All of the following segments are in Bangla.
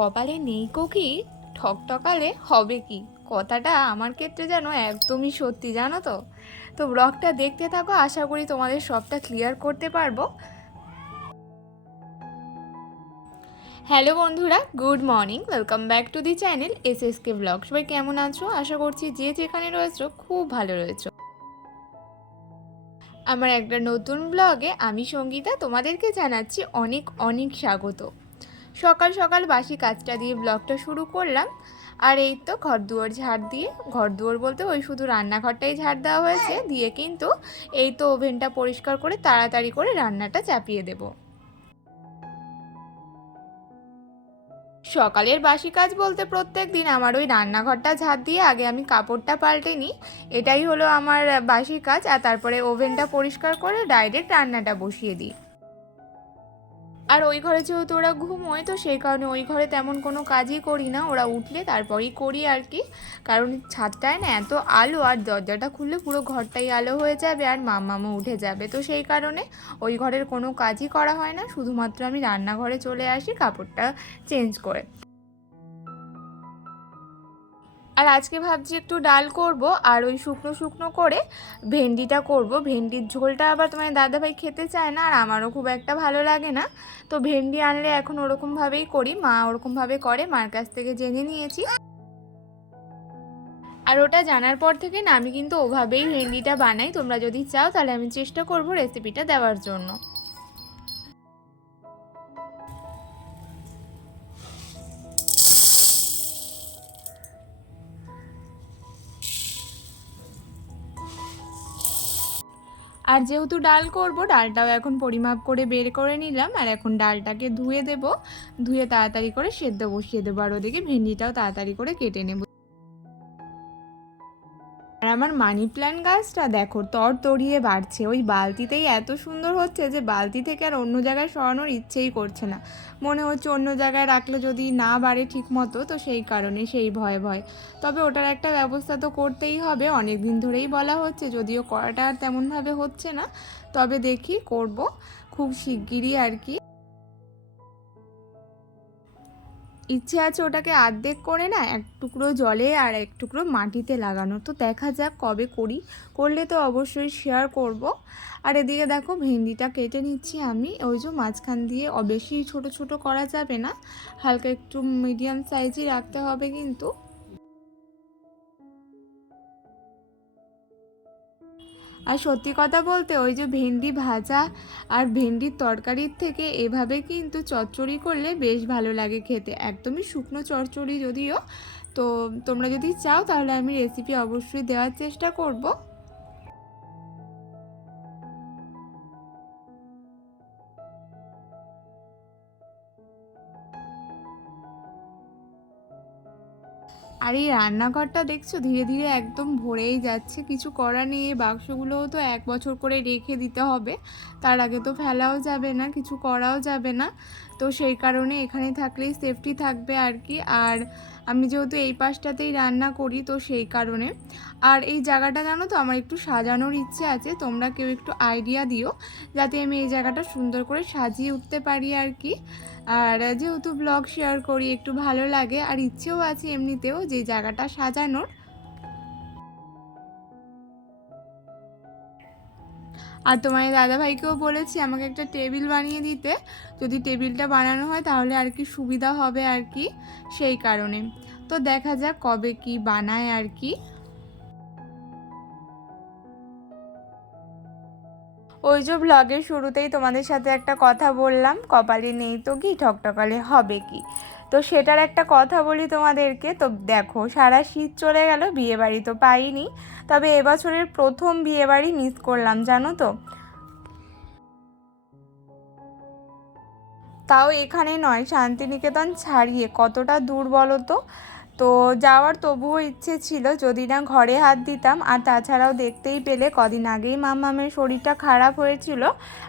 কপালে নেই কি ঠকঠকালে হবে কি, কথাটা আমার ক্ষেত্রে যেন একদমই সত্যি, জানো তো। তো ব্লগটা দেখতে থাকো, আশা করি তোমাদের সবটা ক্লিয়ার করতে পারবো। হ্যালো বন্ধুরা, good morning, welcome back to the channel SSK blog. সবাই কেমন আছো? আশা করছি যে যেখানে রয়েছো খুব ভালো রয়েছো। আমার একটা নতুন ব্লগে আমি সঙ্গীতা তোমাদেরকে জানাচ্ছি অনেক অনেক স্বাগত। সকাল সকাল বাসি কাজটা দিয়ে ব্লগটা শুরু করলাম। আর এই তো ঘরদুয়ার ঝাড় দিয়ে, ঘরদুয়ার বলতে ওই শুধু রান্নাঘরটাই ঝাড় দেওয়া হয়েছে, দিয়ে কিন্তু এই তো ওভেনটা পরিষ্কার করে তাড়াতাড়ি করে রান্নাটা চাপিয়ে দেব। সকালের বাসি কাজ বলতে প্রত্যেক দিন আমার ওই রান্নাঘরটা ঝাড় দিয়ে আগে আমি কাপড়টা পাল্টে নিই, এটাই হলো আমার বাসি কাজ। আর তারপরে ওভেনটা পরিষ্কার করে ডাইরেক্ট রান্নাটা বসিয়ে দিই। আর ওই ঘরে যেহেতু ওরা ঘুমোয়, তো সেই কারণে ওই ঘরে তেমন কোনো কাজই করি না, ওরা উঠলে তারপরেই করি আর কি। কারণ ছাদটায় না এত আলো, আর দরজাটা খুললে পুরো ঘরটাই আলো হয়ে যাবে আর মাম্মামও উঠে যাবে, তো সেই কারণে ওই ঘরের কোনো কাজই করা হয় না। শুধুমাত্র আমি রান্নাঘরে চলে আসি কাপড়টা চেঞ্জ করে। আর আজকে ভাবছি একটু ডাল করব, আর ওই শুকনো শুকনো করে ভেন্ডিটা করব। ভেন্ডির ঝোলটা আবার তোমার দাদাভাই খেতে চায় না, আর আমারও খুব একটা ভালো লাগে না। তো ভেন্ডি আনলে এখন ওরকমভাবেই করি, মা ওরকমভাবে করে, মার কাছ থেকে জেনে নিয়েছি। আর ওটা জানার পর থেকে না আমি কিন্তু ওভাবেই ভেন্ডিটা বানাই। তোমরা যদি চাও তাহলে আমি চেষ্টা করব রেসিপিটা দেওয়ার জন্য। আর যেহেতু ডাল করব, ডালটাও এখন পরিমাপ করে বের করে নিলাম। আর এখন ডালটাকে ধুয়ে দেব, ধুয়ে তাড়াতাড়ি করে সেদ্ধ বসিয়ে দেবো। আর ওদিকে ভেন্ডিটাও তাড়াতাড়ি করে কেটে নেব। আর আমার মানি প্ল্যান্ট গাছটা দেখো তড়িয়ে বাড়ছে, ওই বালতিতেই এত সুন্দর হচ্ছে যে বালতি থেকে আর অন্য জায়গায় সরানোর ইচ্ছেই করছে না। মনে হচ্ছে অন্য জায়গায় রাখলে যদি না বাড়ে ঠিক মতো, তো সেই কারণে সেই ভয়ে ভয়। তবে ওটার একটা ব্যবস্থা তো করতেই হবে, অনেক দিন ধরেই বলা হচ্ছে, যদিও করাটা আর তেমনভাবে হচ্ছে না। তবে দেখি করব খুব শিগগিরই আর কি। ইচ্ছে আছে ওটাকে আর্ধেক করে না এক টুকরো জলে আর এক টুকরো মাটিতে লাগানো, তো দেখা যাক কবে করি, করলে তো অবশ্যই শেয়ার করব। আর এদিকে দেখো ভেন্ডিটা কেটে নিচ্ছি আমি, ওই যে মাঝখান দিয়ে বেশি ছোট ছোট করা যাবে না, হালকা একটু মিডিয়াম সাইজই রাখতে হবে কিন্তু। আর সত্যি কথা বলতে ওই যে ভেন্ডি ভাজা আর ভেন্ডির তরকারির থেকে এভাবে কিন্তু চচ্চড়ি করলে বেশ ভালো লাগে খেতে, একদমই শুকনো চচ্চড়ি যদিও। তো তোমরা যদি চাও তাহলে আমি রেসিপি অবশ্যই দেওয়ার চেষ্টা করব। আর এই রান্নাঘরটা দেখছো ধীরে ধীরে একদম ভরেই যাচ্ছে, কিছু করার নেই। এই বাক্সগুলোও তো 1 বছর করে রেখে দিতে হবে, তার আগে তো ফেলাও যাবে না, কিছু করাও যাবে না। তো সেই কারণে এখানে থাকলেই সেফটি থাকবে আর কি। আর আমি যেহেতু এই পাশটাতেই রান্না করি, তো সেই কারণে। আর এই জায়গাটা জানো তো আমার একটু সাজানোর ইচ্ছে আছে, তোমরা কেউ একটু আইডিয়া দিও যাতে আমি এই জায়গাটা সুন্দর করে সাজিয়ে উঠতে পারি আর কি। আর যেহেতু ব্লগ শেয়ার করি একটু ভালো লাগে, আর ইচ্ছেও আছে এমনিতেও যে জায়গাটা সাজানোর। আর তোমার দাদাভাইকেও বলেছি আমাকে একটা টেবিল বানিয়ে দিতে, যদি টেবিলটা বানানো হয় তাহলে আর কি সুবিধা হবে আর কি, সেই কারণে। তো দেখা যাক কবে কি বানায় আর কি। ওই যে ব্লগের শুরুতেই তোমাদের সাথে একটা কথা বললাম, কপালে নেই তো কি ঠকঠকালে হবে কি, তো সেটার একটা কথা বলি তোমাদেরকে। তো দেখো সারা শীত চলে গেল, বিয়েবাড়ি তো পাইনি, তবে এবছরের প্রথম বিয়েবাড়ি মিস করলাম জানো তো। তাও এখানে নয়, শান্তিনিকেতন ছাড়িয়ে, কতটা দূর বলো তো। তো যাওয়ার তবুও ইচ্ছে ছিল যদি না ঘরে হাত দিতাম। আর তাছাড়াও দেখতেই পেলে কদিন আগেই মাম্মামের শরীরটা খারাপ হয়েছিল,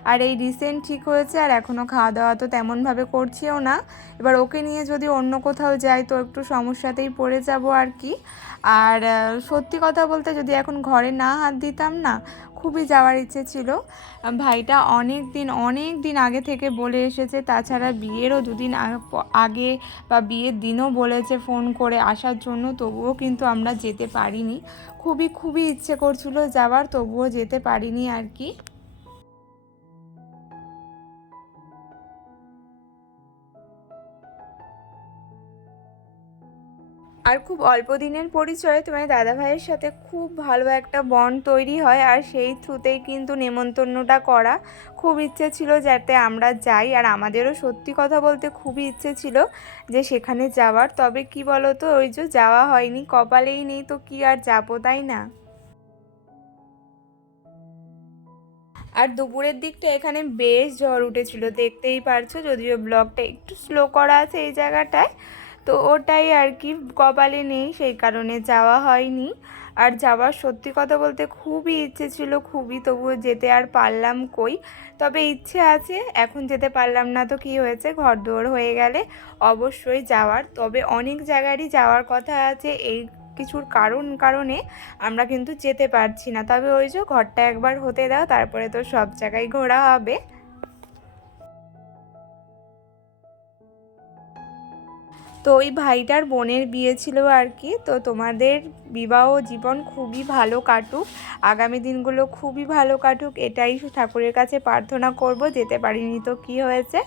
আর এই রিসেন্ট ঠিক হয়েছে, আর এখনও খাওয়া দাওয়া তো তেমনভাবে করছেও না। এবার ওকে নিয়ে যদি অন্য কোথাও যাই তো একটু সমস্যাতেই পড়ে যাব আর কি। আর সত্যি কথা বলতে যদি এখন ঘরে না হাত দিতাম না, খুবই যাওয়ার ইচ্ছে ছিল। ভাইটা অনেক দিন আগে থেকে বলে এসেছে, তাছাড়া বিয়েরও দুদিন আগে বা বিয়ের দিনও বলেছে ফোন করে আসার জন্য, তবুও কিন্তু আমরা যেতে পারিনি। খুবই ইচ্ছে করছিল যাওয়ার, তবুও যেতে পারিনি আর কি। আর খুব অল্প দিনের পরিচয়ে তোমার দাদাভাইয়ের সাথে খুব ভালো একটা বন্ড তৈরি হয়, আর সেই থ্রুতেই কিন্তু নেমন্তন্নটা করা। খুব ইচ্ছে ছিল যাতে আমরা যাই, আর আমাদেরও সত্যি কথা বলতে খুবই ইচ্ছে ছিল যে সেখানে যাওয়ার। তবে কি বলো তো, ওই যে যাওয়া হয়নি, কপালেই নেই তো কি আর যাবো, তাই না? আর দুপুরের দিকটা এখানে বেশ ঝড় উঠেছিল, দেখতেই পারছো, যদিও ব্লগটা একটু স্লো করা আছে এই জায়গাটায়। তো ওটাই আর কি, কপালে নেই, সেই কারণে যাওয়া হয়নি। আর যাওয়ার সত্যি কথা বলতে খুবই ইচ্ছে ছিল, তবুও যেতে আর পারলাম কই। তবে ইচ্ছে আছে, এখন যেতে পারলাম না তো কি হয়েছে, ঘরদোর হয়ে গেলে অবশ্যই যাওয়ার। তবে অনেক জায়গারই যাওয়ার কথা আছে, এই কিছুর কারণে আমরা কিন্তু যেতে পারছি না। তবে ওই যে ঘরটা একবার হতে দাও, তারপরে তো সব জায়গায় ঘোরা হবে। তো ওই ভাইটার বোনের বিয়ে ছিল আর কি। তো তোমাদের বিবাহ জীবন খুবই ভালো কাটুক, আগামী দিনগুলো খুবই ভালো কাটুক, এটাই ঠাকুরের কাছে প্রার্থনা করব। যেতে পারিনি তো কি হয়েছে,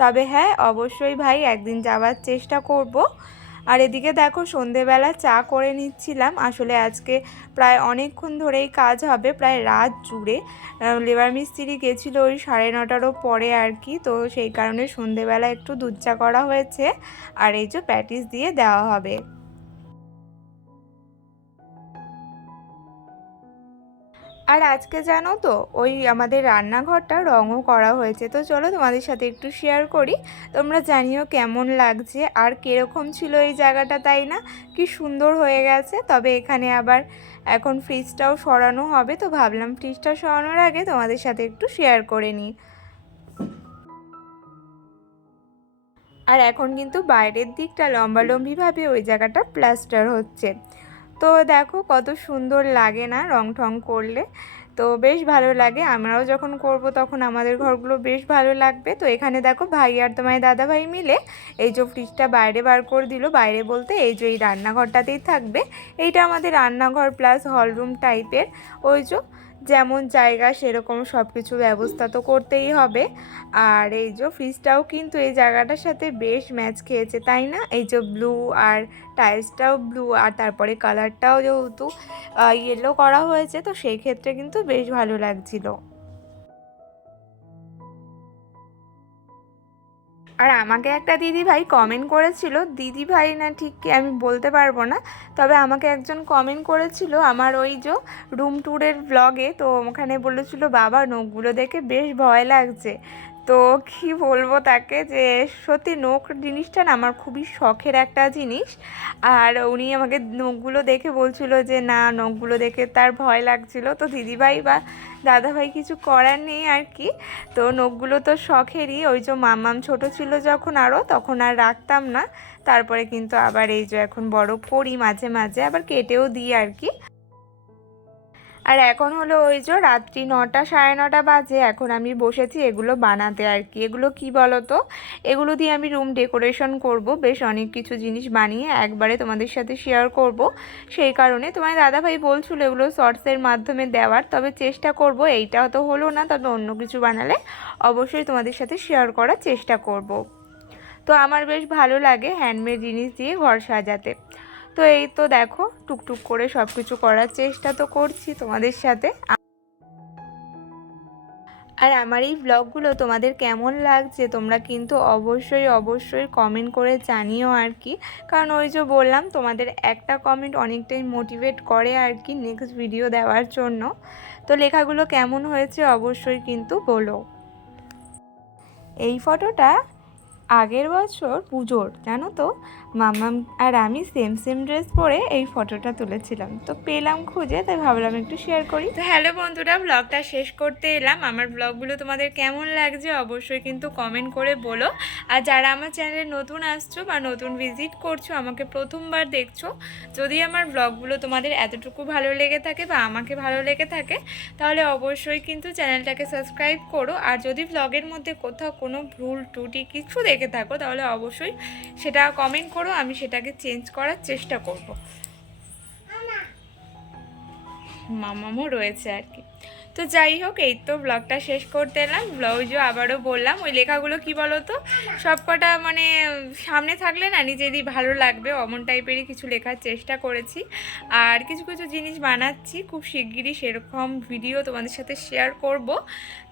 তবে হ্যাঁ অবশ্যই ভাই একদিন যাওয়ার চেষ্টা করব। আর এদিকে দেখো সন্ধেবেলা চা করে নিচ্ছিলাম, আসলে আজকে প্রায় অনেকক্ষণ ধরেই কাজ হবে, প্রায় রাত জুড়ে। লেবার মিস্ত্রি গেছিলো ওই 9:30টারও পরে আর কি। তো সেই কারণে সন্ধেবেলা একটু দুধ চা করা হয়েছে, আর এই যে প্যাটিস দিয়ে দেওয়া হবে। আর আজকে জানো তো, ওই আমাদের রান্নাঘরটা রঙও করা হয়েছে। তো চলো তোমাদের সাথে একটু শেয়ার করি, তোমরা জানিও কেমন লাগছে আর কিরকম ছিল এই জায়গাটা, তাই না? কি সুন্দর হয়ে গেছে। তবে এখানে আবার এখন ফ্রিজটাও সরানো হবে, তো ভাবলাম ফ্রিজটা সরানোর আগে তোমাদের সাথে একটু শেয়ার করে নিই। আর এখন কিন্তু বাইরের দিকটা লম্বালম্বিভাবে ওই জায়গাটা প্লাস্টার হচ্ছে। তো দেখো কত সুন্দর লাগে না রং ঠং করলে, তো বেশ ভালো লাগে। আমরাও যখন করব তখন আমাদের ঘরগুলো বেশ ভালো লাগবে। তো এখানে দেখো ভাই আর তোমার দাদা ভাই মিলে এই যে ফ্রিজটা বাইরে বার করে দিল, বাইরে বলতে এই যে এই রান্নাঘরটাতেই থাকবে। এইটা আমাদের রান্নাঘর প্লাস হলরুম টাইপের, ওই যে যেমন জায়গা সেরকম সব কিছু ব্যবস্থা তো করতেই হবে। আর এই যে ফ্রিজটাও কিন্তু এই জায়গাটার সাথে বেশ ম্যাচ খেয়েছে, তাই না? এই যে ব্লু, আর টাইলসটাও ব্লু, আর তারপরে কালারটাও যেহেতু ইয়েলো করা হয়েছে, তো সেই ক্ষেত্রে কিন্তু বেশ ভালো লাগছিল। আর আমাকে একটা দিদিভাই কমেন্ট করেছিল, দিদিভাই না ঠিক কি আমি বলতে পারবো না, তবে আমাকে একজন কমেন্ট করেছিল আমার ওই যে রুম ট্যুরের ব্লগে। তো ওখানে বলেছিল বাবা নখগুলো দেখে বেশ ভয় লাগছে। তো কি বলবো তাকে, যে সত্যি নখ জিনিসটা না আমার খুবই শখের একটা জিনিস। আর উনি আমাকে নখগুলো দেখে বলছিল যে না, নখগুলো দেখে তার ভয় লাগছিল। তো দিদিভাই বা দাদাভাই কিছু করার নেই আর কি। তো নখগুলো তো শখেরই, ওই যে মাম্মাম ছোট ছিল যখন আরও, তখন আর রাখতাম না। তারপরে কিন্তু আবার এই যে এখন বড় করি, মাঝে মাঝে আবার কেটেও দিই আর কি। আর এখন হলো ওই যে রাত্রি 9টা 9:30 বাজে, এখন আমি বসেছি এগুলো বানাতে আর কি। এগুলো কি বলো তো, এগুলো দিয়ে আমি রুম ডেকোরেশন করব, বেশ অনেক কিছু জিনিস বানিয়ে একবারে তোমাদের সাথে শেয়ার করব। সেই কারণে তোমার দাদাভাই বলছিল এগুলো শর্টসের মাধ্যমে দেওয়ার, তবে চেষ্টা করব। এইটা তো হলো না, তবে অন্য কিছু বানালে অবশ্যই তোমাদের সাথে শেয়ার করার চেষ্টা করব। তো আমার বেশ ভালো লাগে হ্যান্ডমেড জিনিস দিয়ে ঘর সাজাতে। তো এই তো দেখো টুকটুক করে সব কিছু করার চেষ্টা তো করছি তোমাদের সাথে। আর আমার এই ব্লগগুলো তোমাদের কেমন লাগছে তোমরা কিন্তু অবশ্যই কমেন্ট করে জানিও আর কি। কারণ ওই যে বললাম, তোমাদের একটা কমেন্ট অনেকটাই মোটিভেট করে আর কি নেক্সট ভিডিও দেওয়ার জন্য। তো লেখাগুলো কেমন হয়েছে অবশ্যই কিন্তু বলো। এই ফটোটা আগের বছর পুজোর, জানো তো, মাম্মাম আর আমি সেম সেম ড্রেস পরে এই ফটোটা তুলেছিলাম, তো পেলাম খুঁজে, তাই ভাবলাম একটু শেয়ার করি। তো হ্যালো বন্ধুরা, ব্লগটা শেষ করতে এলাম। আমার ব্লগগুলো তোমাদের কেমন লাগছে অবশ্যই কিন্তু কমেন্ট করে বলো। আর যারা আমার চ্যানেলে নতুন আসছো বা নতুন ভিজিট করছো, আমাকে প্রথমবার দেখছো, যদি আমার ব্লগগুলো তোমাদের এতটুকু ভালো লেগে থাকে বা আমাকে ভালো লেগে থাকে, তাহলে অবশ্যই কিন্তু চ্যানেলটাকে সাবস্ক্রাইব করো। আর যদি ব্লগের মধ্যে কোথাও কোনো ভুল ত্রুটি কিছু দেখে থাকো, তাহলে অবশ্যই সেটা কমেন্ট করো, আমি সেটাকে চেঞ্জ করার চেষ্টা করব। মামামও রয়েছে আর কি। তো যাই হোক, এই তো ব্লগটা শেষ করতে এলাম। ব্লাউজও আবারও বললাম, ওই লেখাগুলো কি বলো তো, সব কটা মানে সামনে থাকলে না নিজেরই ভালো লাগবে, অমন টাইপেরই কিছু লেখার চেষ্টা করেছি। আর কিছু কিছু জিনিস বানাচ্ছি, খুব শিগগিরই সেরকম ভিডিও তোমাদের সাথে শেয়ার করব।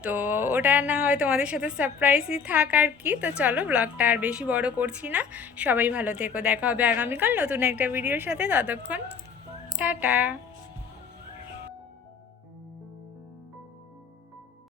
তো ওটা না হয় তোমাদের সাথে সারপ্রাইজই থাক আর কি। তো চলো, ব্লগটা আর বেশি বড় করছি না। সবাই ভালো থেকো, দেখা হবে আগামীকাল নতুন একটা ভিডিওর সাথে। ততক্ষণ টাটা।